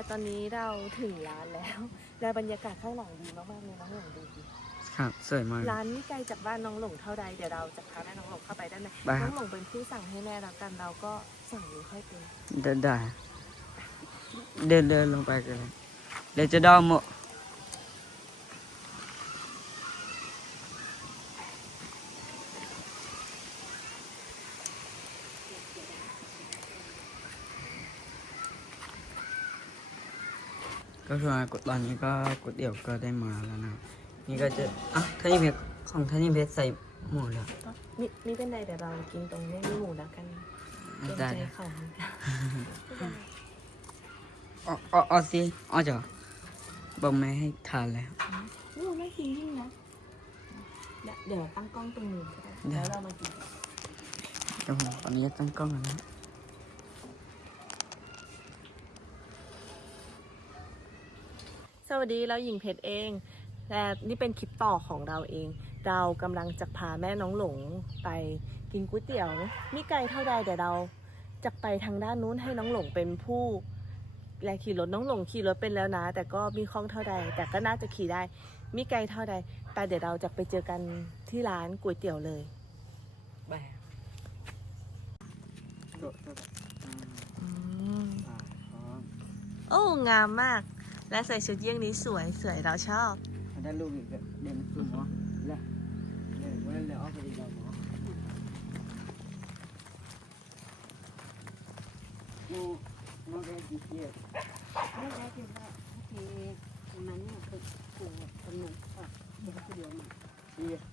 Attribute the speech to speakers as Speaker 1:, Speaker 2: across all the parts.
Speaker 1: และตอนนี้เราถึงร้านแล้วและบรรยากาศข้างหลังดีมากๆเลยน้องหลงดูดิ
Speaker 2: ครับสวยมาก
Speaker 1: ร้านนี้ไกลจากบ้านน้องหลงเท่าใดเดี๋ยวเราจะพาแม่น้องหลงเข้าไปด้านใน
Speaker 2: ได้ค
Speaker 1: น้
Speaker 2: รั
Speaker 1: อบงหลงเป็นผู้สั่งให้แม่แล้วกันเราก็สั่งไม่ค่อยเป็น
Speaker 2: เดินได้เดินเดินลงไปกันเลยเดี๋ยวจะดอมหมด ก็คือว่ากดตอนนี้ก็ก๋วยเตี๋ยวก็ได้มาแล้วนะนี่ก็จะอะท่านี่เพชรของท่านี่เพชรใส่หมูแล้ว
Speaker 1: ก็นี่นี่เป็นไรเดี๋ยวเรากินตรงนี้มีหมูแล้วกันเกรง
Speaker 2: ได้
Speaker 1: ใจ
Speaker 2: ได้
Speaker 1: เขาเหมือนกัน
Speaker 2: อ๋ออ๋ออ๋อสิอ๋อจ้ะบอกแม่ให้ทานแล้ว
Speaker 1: โอ้น่ากินยิ่งนะเดี๋ยวเดี๋ยวตั้งกล้องตรงนี้ก็ได้
Speaker 2: ได้
Speaker 1: แล้วเรามากินกัน
Speaker 2: เดี๋ยวผมตอนนี้จะตั้งกล้องแล้วนะ
Speaker 1: สวัสดีเราหญิงเพชรเอง และนี่เป็นคลิปต่อของเราเอง เรากำลังจะพาแม่น้องหลงไปกินก๋วยเตี๋ยวมิไกลเท่าใดแต่เราจะไปทางด้านนู้นให้น้องหลงเป็นผู้และขี่รถน้องหลงขี่รถเป็นแล้วนะ แต่ก็มีคล่องเท่าใด แต่ก็น่าจะขี่ได้มิไกลเท่าใด แต่เดี๋ยวเราจะไปเจอกันที่ร้านก๋วยเตี๋ยวเลย
Speaker 2: แบ
Speaker 1: โอ้งามมาก และใส่ชุดเยี่ยงนี้สวยสวยเราชอบ
Speaker 2: ได้ลูกอีกเด่นสูงเหรอแล้วเดี๋ยววันนั้นเดี๋ยเอาไปดีกว่าหมอนูน้องแกกี่เกียร์
Speaker 3: ไม่ได้คือว่าทีมันเนี่ยคือผูกกำหนดก็เดี๋ยวคือเดียวมา
Speaker 2: เกียร์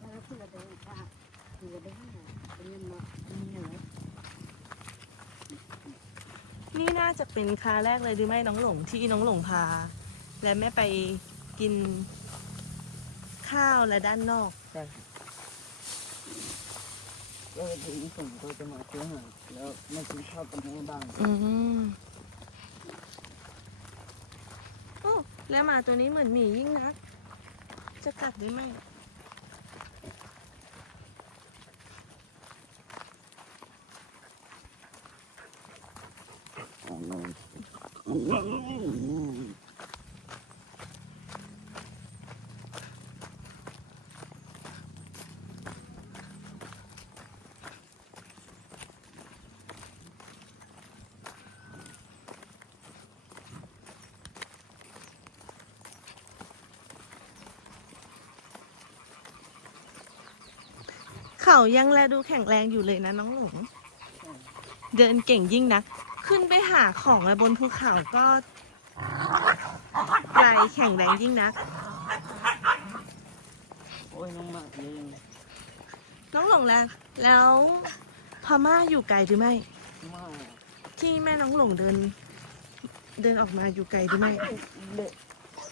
Speaker 3: ถ้าเราคือเราเดินถ้าคือเราเดินเป็นยังไงมีเห นี่
Speaker 1: น่าจะเป็นคาแรกเลยหรือไม่น้องหลงที่น้องหลงพา และแม่ไปกินข้าวและด้านนอก
Speaker 2: แล้วทีนี้ผมก็จะมาซื้ออาหารแล้วมากินข้าวกันให้บ้าง
Speaker 1: อืมโอ้แล้วหมาตัวนี้เหมือนหมียิ่งนัก จะกัดได้ไหม เขายังแลดูแข็งแรงอยู่เลยนะน้องหลง เดินเก่งยิ่งนัก ขึ้นไปหาของอะบนภูเขาก็ไกลแข็งแรงยิ่งนัก
Speaker 2: โอ้ยน้องมากเลย
Speaker 1: น้องหลงแล้ว แล้วพม่าอยู่ไกลหรือไม่
Speaker 2: มาก
Speaker 1: ที่แม่น้องหลงเดิน เดินออกมาอยู่ไกลหรือไม่
Speaker 2: เด็ก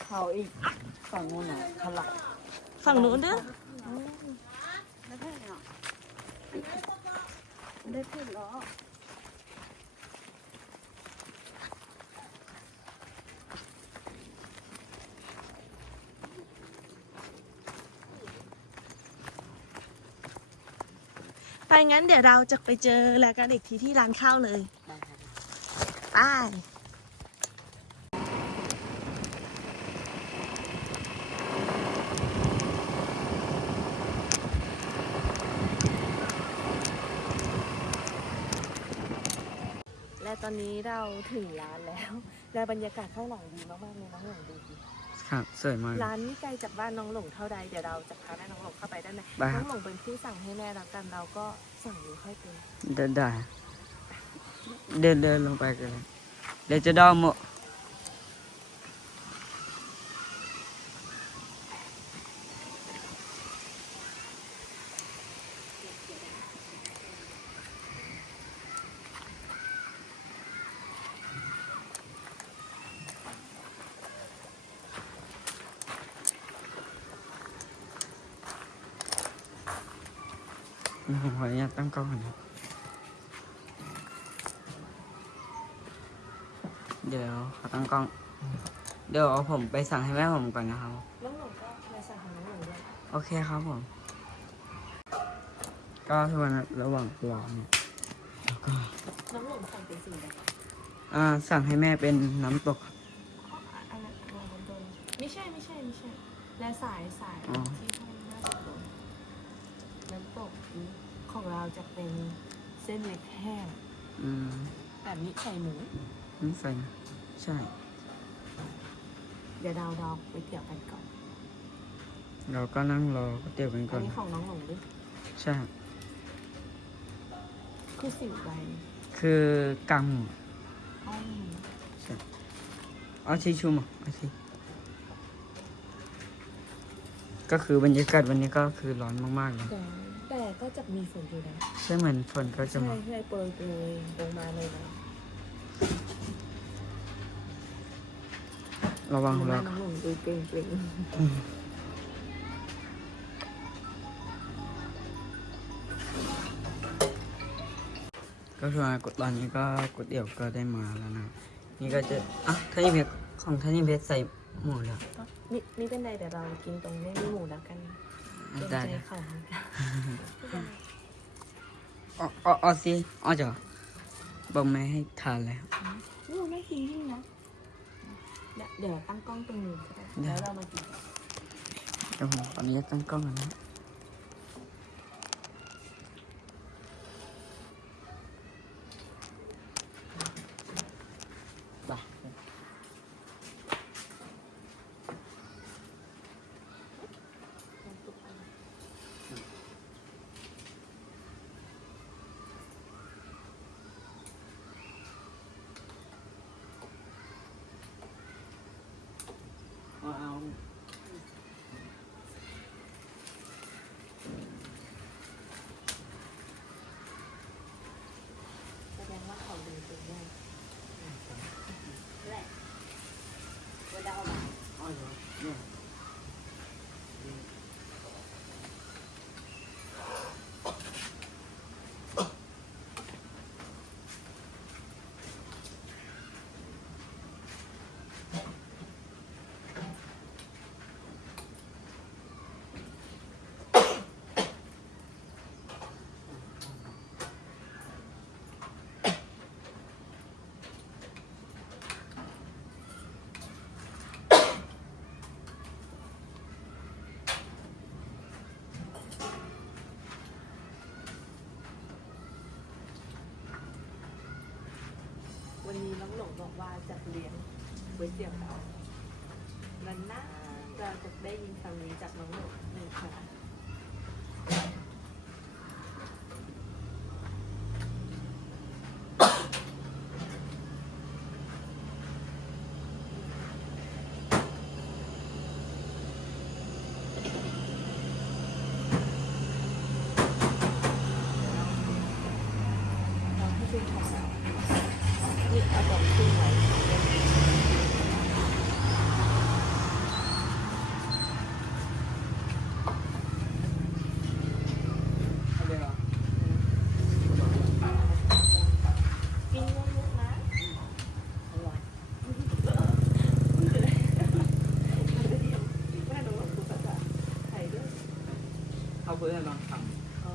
Speaker 2: เขาอีกฝั่งนู้นน่ะทะลัก
Speaker 1: ฝั่งนู้นเด้อ
Speaker 3: แล้วได้เนาะได้เพื่อ นล้อ
Speaker 1: ไปงั้นเดี๋ยวเราจะไปเจอแล้วกันอีกทีที่ร้านข้าวเลย
Speaker 2: ไป
Speaker 1: และตอนนี้เราถึงร้านแล้ว และบรรยากาศข้างหลังดีมากๆเลยน้องหลังดูดิ
Speaker 2: ครับสวยมาก
Speaker 1: ร้านนี้ไกลจากบ้านน้องหลงเท่าใดเดี๋ยวเราจะพาแม่น้องหลงเข้าไปด้านใน
Speaker 2: ได้ค
Speaker 1: น้
Speaker 2: รั
Speaker 1: อบงหลงเป็นผู้สั่งให้แม่แล้วกันเราก็สั่งไม่ค่อยเป็น
Speaker 2: เดินได้เดินเดินลงไปกันเลยเดี๋ยวจะดอมหมด ผมขออนุญาตตั้งกล้องก่อนนะเดี๋ยวขอตั้งกล้อง เดี๋ยวผมไปสั่งให้แม่ผมก่อนนะครับ
Speaker 1: น้องหลงก็มาสั่งของน้องหลงด้วย
Speaker 2: โอเคครับผม ก็คือวันระหว่างรอเนี่ยแล้วก็
Speaker 1: น้องหลงสั่งเป็นสิ่งใด
Speaker 2: ฮอ่า สั่งให้แม่เป็นน้ำตกครับ
Speaker 1: อันนั้นอันนั้นโดนไม่ใช่ไม่ใช่ไม่ใช่ และสายสาย
Speaker 2: อ๋อ
Speaker 1: ที่ห้องน่าจะโดนน้ำตก เราจะเป็นเส้นเล็กแห้ง
Speaker 2: อืม
Speaker 1: แบบนี้ไข่หมู
Speaker 2: ไม่ใส่ ใช่
Speaker 1: เดี๋ยวดาวดาวไปเตี๋ยวกันก่อน
Speaker 2: เราก็นั่งรอก๋วยเตี๋ยวกันก่
Speaker 1: อั
Speaker 2: อนน
Speaker 1: นี้ของน้องหลงดิ
Speaker 2: ใช่
Speaker 1: คือสิ่งใด
Speaker 2: คือกางหมู
Speaker 1: อ้อม
Speaker 2: ใช่เอาชีชุมอะเอาชีก็คือบรรยากาศวันนี้ก็คือร้อนมากๆเลย
Speaker 1: แต่แต่ ก็จะมีฝนอยู่นะ
Speaker 2: ใช่เหมือนฝนก็จะ
Speaker 1: ใช่
Speaker 2: มา
Speaker 1: ใช่โปรยโปรยลงมาเลยนะ
Speaker 2: ระวัง
Speaker 1: น้
Speaker 2: เรา
Speaker 1: องหลงดูเกรงเกรง
Speaker 2: ก็คือว่าตอนนี้ก็ก๋วยเตี๋ยวก็ได้มาแล้วนะนี่ก็จะอะท่านี่เพชรของท่านี่เพชรใส่หมูแล้ว
Speaker 1: นี่นี่เป็นไรเดี๋ยวเรากินตรงไม่มีหมูแล้วกันเกรง
Speaker 2: ได้
Speaker 1: ใจ
Speaker 2: ได้
Speaker 1: เขาเหมือนกัน
Speaker 2: อ๋ออ๋ออ๋อสิอ๋อจ้ะบอกแม่ให้ทานแล้ว
Speaker 1: นี่น่ากินยิ่งนะเดี๋ยวเดี๋ยวตั้งกล้องตรงนี้ก็ได้
Speaker 2: ได้
Speaker 1: แล้วเรามากิน
Speaker 2: เดี๋ยวผมขออนุญาตตั้งกล้องก่อนนะไป เอา
Speaker 1: แสดงว่าเขาดูเป็นได้
Speaker 3: แหละวันดาวมา
Speaker 2: เอาเหรอเนี่ย
Speaker 1: วันนี้น้องหลงบอกว่าจะเลี้ยงก๋วยเตี๋ยวเรามันน่าจะจะได้ยินคำนี้จากน้องหลงหนึ่งครั้ง เราที่เป็นของเรานี่เอาของขึ้นไว้
Speaker 2: เอาเลยเหรอ
Speaker 1: กินเยอะๆนะอร่อยแม่หนูบอกภาษาไทยด้วย
Speaker 2: เอาเพื่อลองท
Speaker 1: อ๋อ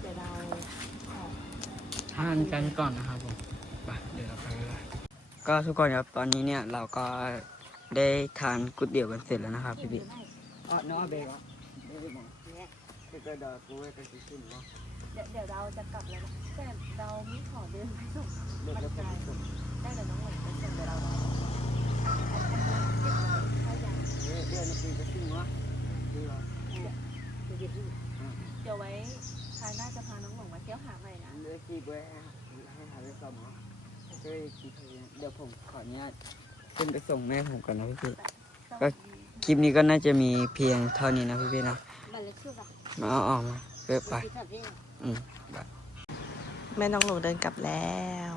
Speaker 1: เดี๋ยวเราขอำ
Speaker 2: ทานกันก่อนนะครับผมไปเดี๋ยวเราไปเลยก็ทุกคนครับตอนนี้เนี่ยเราก็ได้ทานก๋วยเตี๋ยวกันเสร็จแล้วนะครับพี่พี่อ๋อน้องเบกอะ
Speaker 3: เนี่ย
Speaker 2: ก็เดี๋ยว
Speaker 1: เดี๋ยวเราจะกลับแล้วนะแต่เราไม่ขอเดินไปส่ง
Speaker 2: ได้
Speaker 1: เดี๋ยวน้องหลงไปส่งเดี๋ยวเราเอาขโมยเก็บไว้ถ้ายัง
Speaker 2: เดี๋ยวเดี๋ยวนี่คือจะขึ้นวะดีเรอ
Speaker 3: จะยืด
Speaker 1: เดี๋ยวไว้ คราวหน้าจะพาน้องหลงมาเที่ยวหาใหม่นะ
Speaker 2: เดี๋ยวกีบไว้ให้หาไปส่งเนาะก็เลยกีบเดี๋ยวผมขออนุญาตขึ้นไปส่งแม่ผมก่อนนะพี่พี่ก็คลิปนี้ก็น่าจะมีเพียงเท่านี้นะพี่พี่นะ
Speaker 3: มันเลยคือแบบ
Speaker 2: มาเอาออกมาเกิดไป
Speaker 3: ที่ทำเนี่ย
Speaker 2: อืม
Speaker 1: แม่น้องหลงเดินกลับแล้ว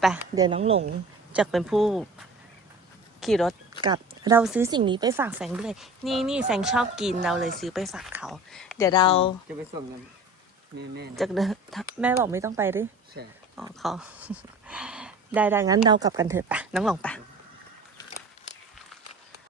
Speaker 1: ไปไปเดี๋ยวน้องหลงจะเป็นผู้ขี่รถกลับเราซื้อสิ่งนี้ไปฝากแสงด้วย นี่นี่แสงชอบกินเราเลยซื้อไปฝากเขา เดี๋ยวเรา
Speaker 2: จะไปส่งกัน แม่แม่ๆนะ
Speaker 1: จะเดินแม่บอกไม่ต้องไปดิ
Speaker 2: ใช่
Speaker 1: อ๋อเขาได้ได้งั้นเรากลับกันเถอะปะน้องหลงปะ
Speaker 2: โอเค